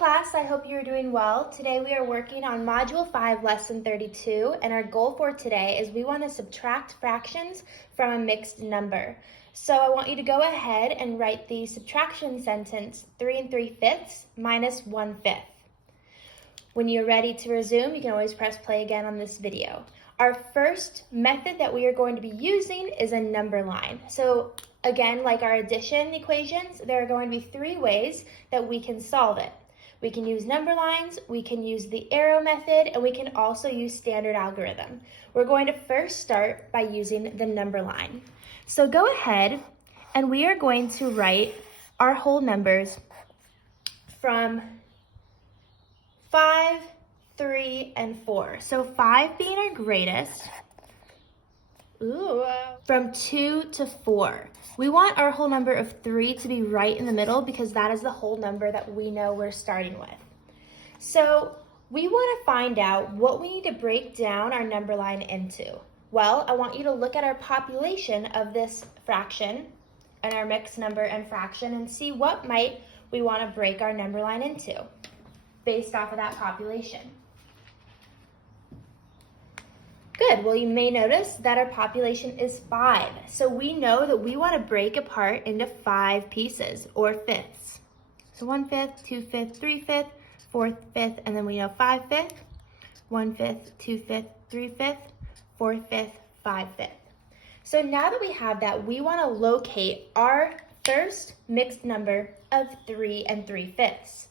class, I hope you're doing well. Today we are working on Module 5, Lesson 32, and our goal for today is we want to subtract fractions from a mixed number. So I want you to go ahead and write the subtraction sentence 3 3/5 minus 1/5. When you're ready to resume, you can always press play again on this video. Our first method that we are going to be using is a number line. So again, like our addition equations, there are going to be three ways that we can solve it. We can use number lines, we can use the arrow method, and we can also use standard algorithm. We're going to first start by using the number line. So go ahead and we are going to write our whole numbers from 5, 3, and 4. So 5 being our greatest. From 2 to 4. We want our whole number of 3 to be right in the middle because that is the whole number that we know we're starting with. So we want to find out what we need to break down our number line into. Well, I want you to look at our population of this fraction and our mixed number and fraction and see what might we want to break our number line into based off of that population. Good, well you may notice that our population is 5. So we know that we want to break apart into 5 pieces or fifths. So 1/5, 2/5, 3/5, 4/5, and then we know 5/5, 1/5, 2/5, 3/5, 4/5, 5/5. So now that we have that, we want to locate our first mixed number of 3 3/5.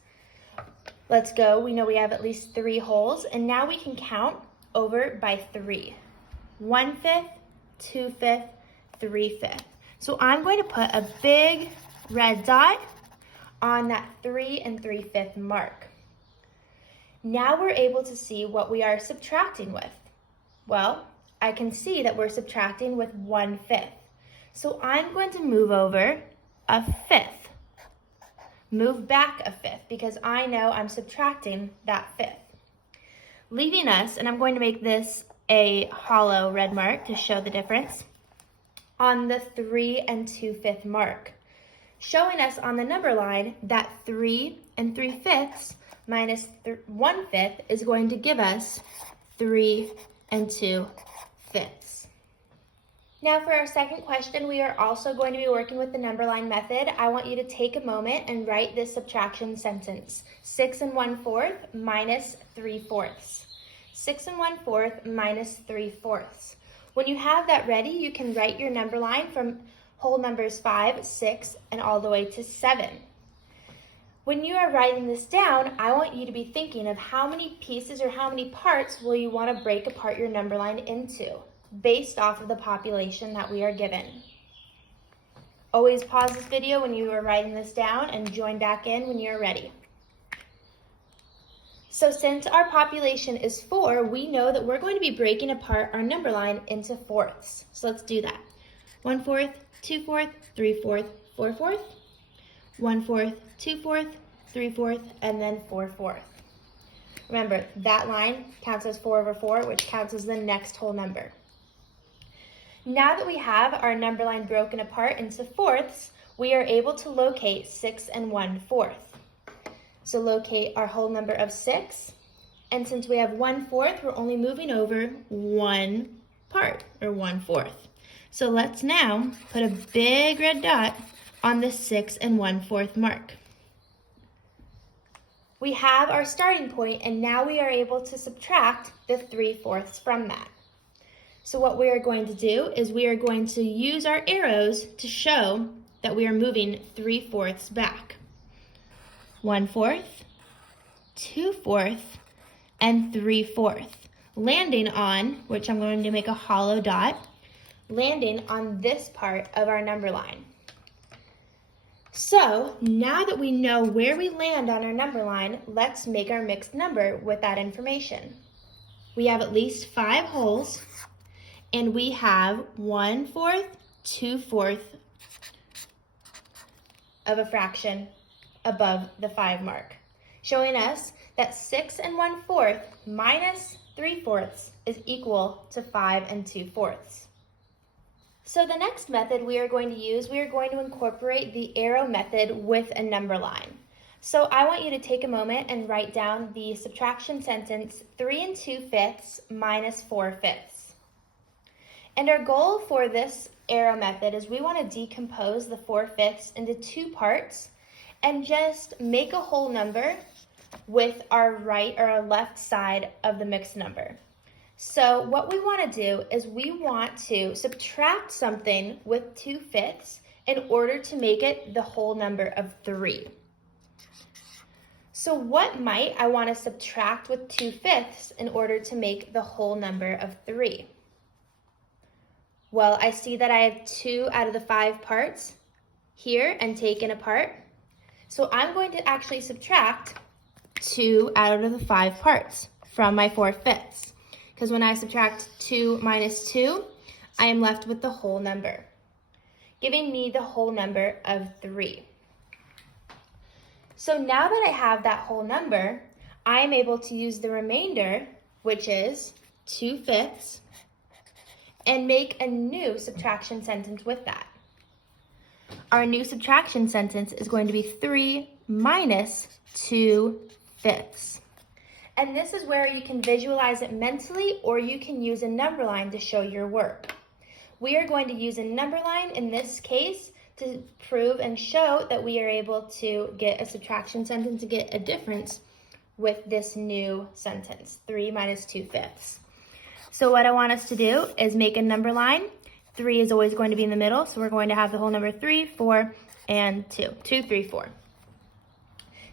Let's go, we know we have at least 3 wholes, and now we can count over by 3. 1/5, 2/5, 3/5. So I'm going to put a big red dot on that 3 3/5 mark. Now we're able to see what we are subtracting with. Well, I can see that we're subtracting with 1/5. So I'm going to move over a fifth. Move back a fifth because I know I'm subtracting that fifth. Leaving us, and I'm going to make this a hollow red mark to show the difference, on the 3 2/5 mark, showing us on the number line that 3 3/5 minus 1/5 is going to give us 3 2/5. Now for our second question, we are also going to be working with the number line method. I want you to take a moment and write this subtraction sentence. 6 1/4 minus 3/4. 6 1/4 minus 3/4. When you have that ready, you can write your number line from whole numbers 5, 6, and all the way to 7. When you are writing this down, I want you to be thinking of how many pieces or how many parts will you want to break apart your number line into, based off of the population that we are given. Always pause this video when you are writing this down and join back in when you're ready. So since our population is 4, we know that we're going to be breaking apart our number line into fourths. So let's do that. 1/4, 2/4, 3/4, 4/4, 1/4, 2/4, 3/4, and then 4/4. Remember, that line counts as 4 over 4, which counts as the next whole number. Now that we have our number line broken apart into fourths, we are able to locate 6 1/4. So locate our whole number of 6, and since we have 1/4, we're only moving over 1 part, or 1/4. So let's now put a big red dot on the 6 1/4 mark. We have our starting point, and now we are able to subtract the 3/4 from that. So what we are going to do is we are going to use our arrows to show that we are moving 3/4 back. 1/4, 2/4, and 3/4, landing on, which I'm going to make a hollow dot, landing on this part of our number line. So now that we know where we land on our number line, let's make our mixed number with that information. We have at least 5 wholes, and we have 1/4, 2/4 of a fraction above the 5 mark, showing us that 6 1/4 minus 3/4 is equal to 5 2/4. So the next method we are going to use, we are going to incorporate the arrow method with a number line. So I want you to take a moment and write down the subtraction sentence 3 2/5 minus 4/5. And our goal for this arrow method is we want to decompose the 4/5 into two parts and just make a whole number with our right or our left side of the mixed number. So what we want to do is we want to subtract something with 2/5 in order to make it the whole number of 3. So what might I want to subtract with 2/5 in order to make the whole number of 3? Well, I see that I have 2 out of the 5 parts here and taken apart. So I'm going to actually subtract 2 out of the 5 parts from my 4/5. Because when I subtract 2 minus 2, I am left with the whole number, giving me the whole number of 3. So now that I have that whole number, I am able to use the remainder, which is 2/5, and make a new subtraction sentence with that. Our new subtraction sentence is going to be 3 minus 2/5. And this is where you can visualize it mentally, or you can use a number line to show your work. We are going to use a number line in this case to prove and show that we are able to get a subtraction sentence to get a difference with this new sentence, 3 minus 2/5. So what I want us to do is make a number line. 3 is always going to be in the middle, so we're going to have the whole number 3, 4, and 2. 2, 3, 4.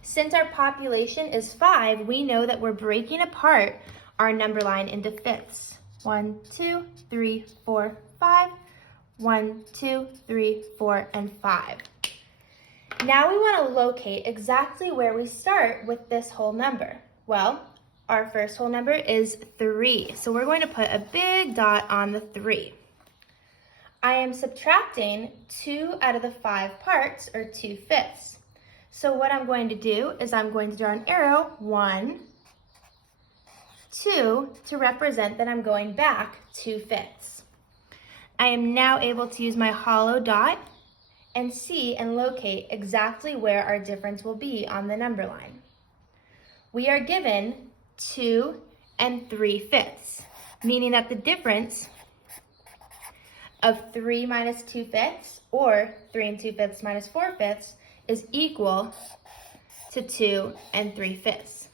Since our population is 5, we know that we're breaking apart our number line into fifths. 1, 2, 3, 4, 5. 1, 2, 3, 4, and 5. Now we want to locate exactly where we start with this whole number. Well, our first whole number is 3, so we're going to put a big dot on the 3. I am subtracting 2 out of the 5 parts, or 2/5. So what I'm going to do is I'm going to draw an arrow, 1, 2, to represent that I'm going back 2/5. I am now able to use my hollow dot and see and locate exactly where our difference will be on the number line. We are given 2 3/5, meaning that the difference of 3 minus 2/5, or 3 2/5 minus 4/5, is equal to 2 3/5.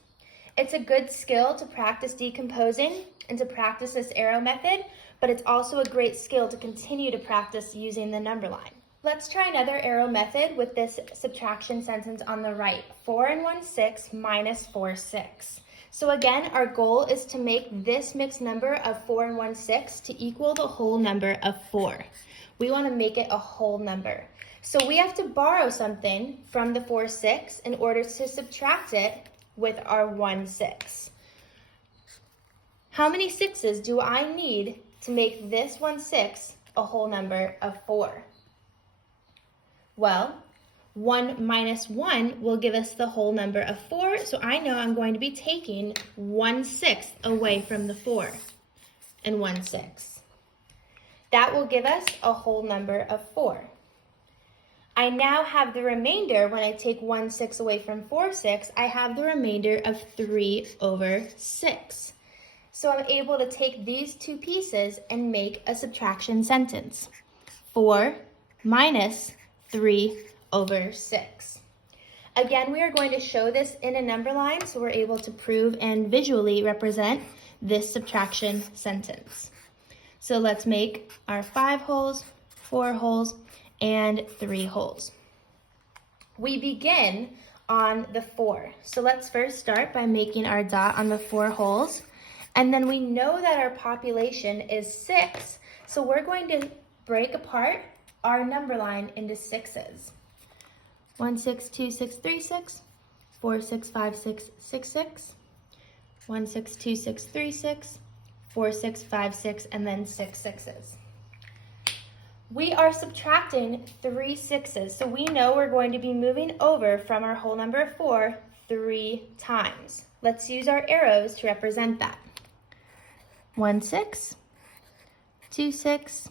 It's a good skill to practice decomposing and to practice this arrow method, but it's also a great skill to continue to practice using the number line. Let's try another arrow method with this subtraction sentence on the right, 4 1/6 minus 4/6. So again, our goal is to make this mixed number of 4 1/6 to equal the whole number of 4. We want to make it a whole number. So we have to borrow something from the 4/6 in order to subtract it with our 1/6. How many 6s do I need to make this 1/6 a whole number of 4? Well, 1 minus 1 will give us the whole number of 4, so I know I'm going to be taking 1/6 away from the 4 and 1/6. That will give us a whole number of 4. I now have the remainder. When I take 1/6 away from 4/6, I have the remainder of 3/6. So I'm able to take these two pieces and make a subtraction sentence. 4 minus 3/6. Again, we are going to show this in a number line, so we're able to prove and visually represent this subtraction sentence. So let's make our 5 holes, 4 holes, and 3 holes. We begin on the 4. So let's first start by making our dot on the 4 holes. And then we know that our population is 6, so we're going to break apart our number line into 6s. 1 6 2 6 3 6, 4 6 5 6 6 6, 1 6 2 6 3 6, 4 6 5 6, and then 6 6s. We are subtracting 3 6s, so we know we're going to be moving over from our whole number of 4 3 times. Let's use our arrows to represent that. 1 6, 2 6,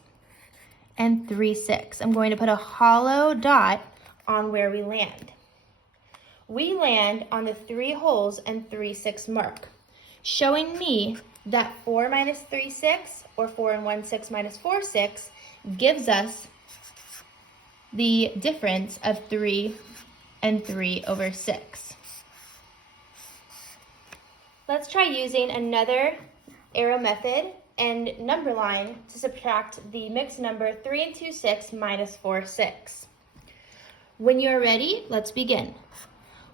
and 3 6. I'm going to put a hollow dot on where we land. we land on the 3 wholes and 3/6 mark, showing me that 4 minus 3/6, or 4 and 1/6 minus 4/6, gives us the difference of 3 and 3/6. Let's try using another arrow method and number line to subtract the mixed number 3 and 2/6 minus 4/6. When you're ready, let's begin.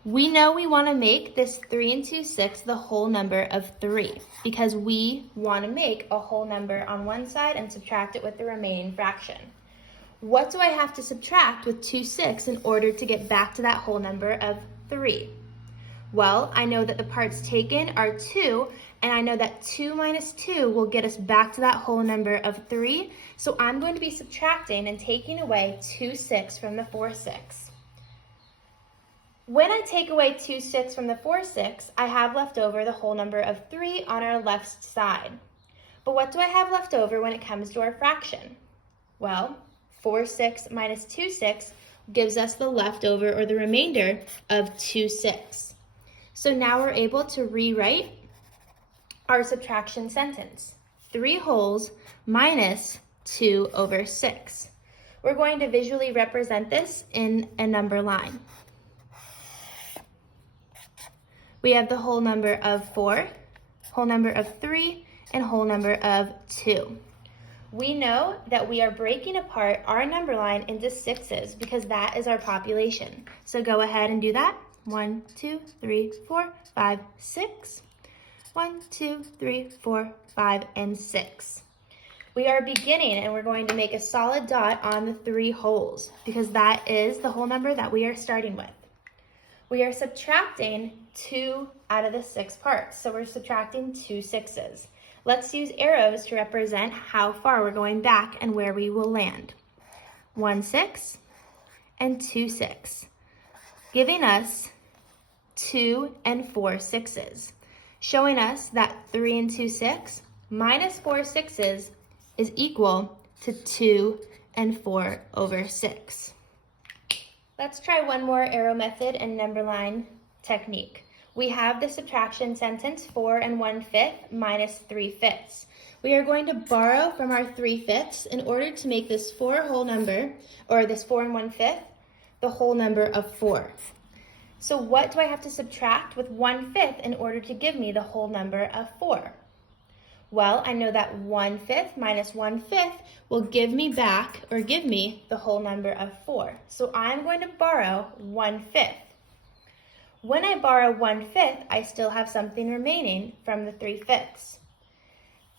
We know we want to make this 3 and 2/6 the whole number of 3 because we want to make a whole number on one side and subtract it with the remaining fraction. What do I have to subtract with 2/6 in order to get back to that whole number of 3? Well, I know that the parts taken are 2, and I know that 2 minus 2 will get us back to that whole number of 3, so I'm going to be subtracting and taking away 2/6 from the 4/6. When I take away 2/6 from the 4/6, I have left over the whole number of 3 on our left side. But what do I have left over when it comes to our fraction? Well, 4/6 minus 2/6 gives us the leftover, or the remainder, of 2/6. So now we're able to rewrite our subtraction sentence. 3 wholes minus 2/6. We're going to visually represent this in a number line. We have the whole number of 4, whole number of 3, and whole number of 2. We know that we are breaking apart our number line into 6s because that is our population. So go ahead and do that. 1, 2, 3, 4, 5, 6. 1, 2, 3, 4, 5, and 6. We are beginning, and we're going to make a solid dot on the 3 wholes because that is the whole number that we are starting with. We are subtracting 2 out of the 6 parts, so we're subtracting 2 6s. Let's use arrows to represent how far we're going back and where we will land. 1 6 and 2 6, giving us 2 and 4 6s, showing us that 3 and 2/6 minus 4 6s is equal to 2 and 4/6. Let's try one more arrow method and number line technique. We have the subtraction sentence 4 and 1/5 minus 3/5. We are going to borrow from our 3/5 in order to make this 4 whole number, or this 4 and 1/5, the whole number of 4. So what do I have to subtract with 1/5 in order to give me the whole number of 4? Well, I know that 1/5 minus 1/5 will give me back, or give me, the whole number of 4. So I'm going to borrow 1/5. When I borrow 1/5, I still have something remaining from the 3/5.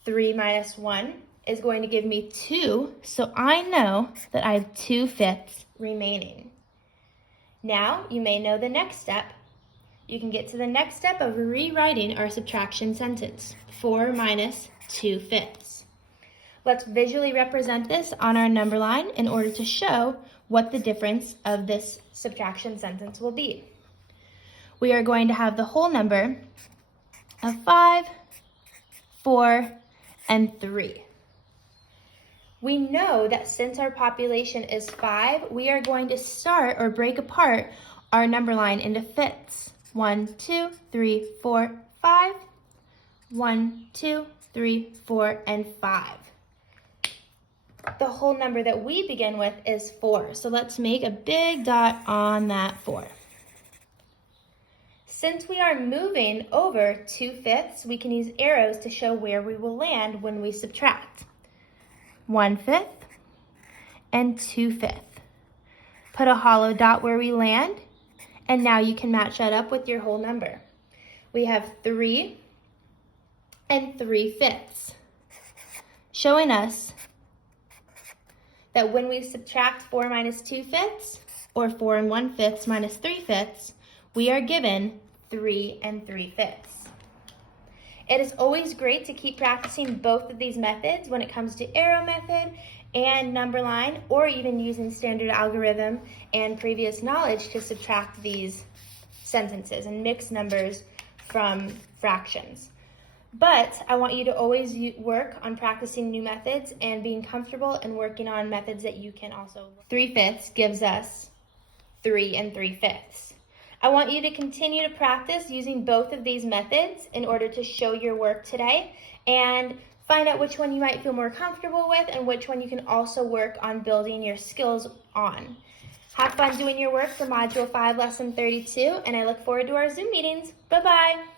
3 minus 1 is going to give me 2, so I know that I have 2/5 remaining. Now, you may know the next step. You can get to the next step of rewriting our subtraction sentence, 4 minus 2/5. Let's visually represent this on our number line in order to show what the difference of this subtraction sentence will be. We are going to have the whole number of 5, 4, and 3. We know that since our population is 5, we are going to start or break apart our number line into fifths. 1, 2, 3, 4, 5. 1, 2, 3, 4, and 5. The whole number that we begin with is 4. So let's make a big dot on that 4. Since we are moving over 2/5, we can use arrows to show where we will land when we subtract. 1/5 and 2/5. Put a hollow dot where we land, and now you can match that up with your whole number. We have 3 and 3/5, showing us that when we subtract 4 minus 2/5, or 4 and 1/5 minus 3/5, we are given 3 and 3/5. It is always great to keep practicing both of these methods when it comes to arrow method and number line, or even using standard algorithm and previous knowledge to subtract these sentences and mix numbers from fractions. But I want you to always work on practicing new methods and being comfortable and working on methods that you can also. 3/5 gives us 3 and 3/5. I want you to continue to practice using both of these methods in order to show your work today and find out which one you might feel more comfortable with and which one you can also work on building your skills on. Have fun doing your work for Module 5, Lesson 32, and I look forward to our Zoom meetings. Bye-bye.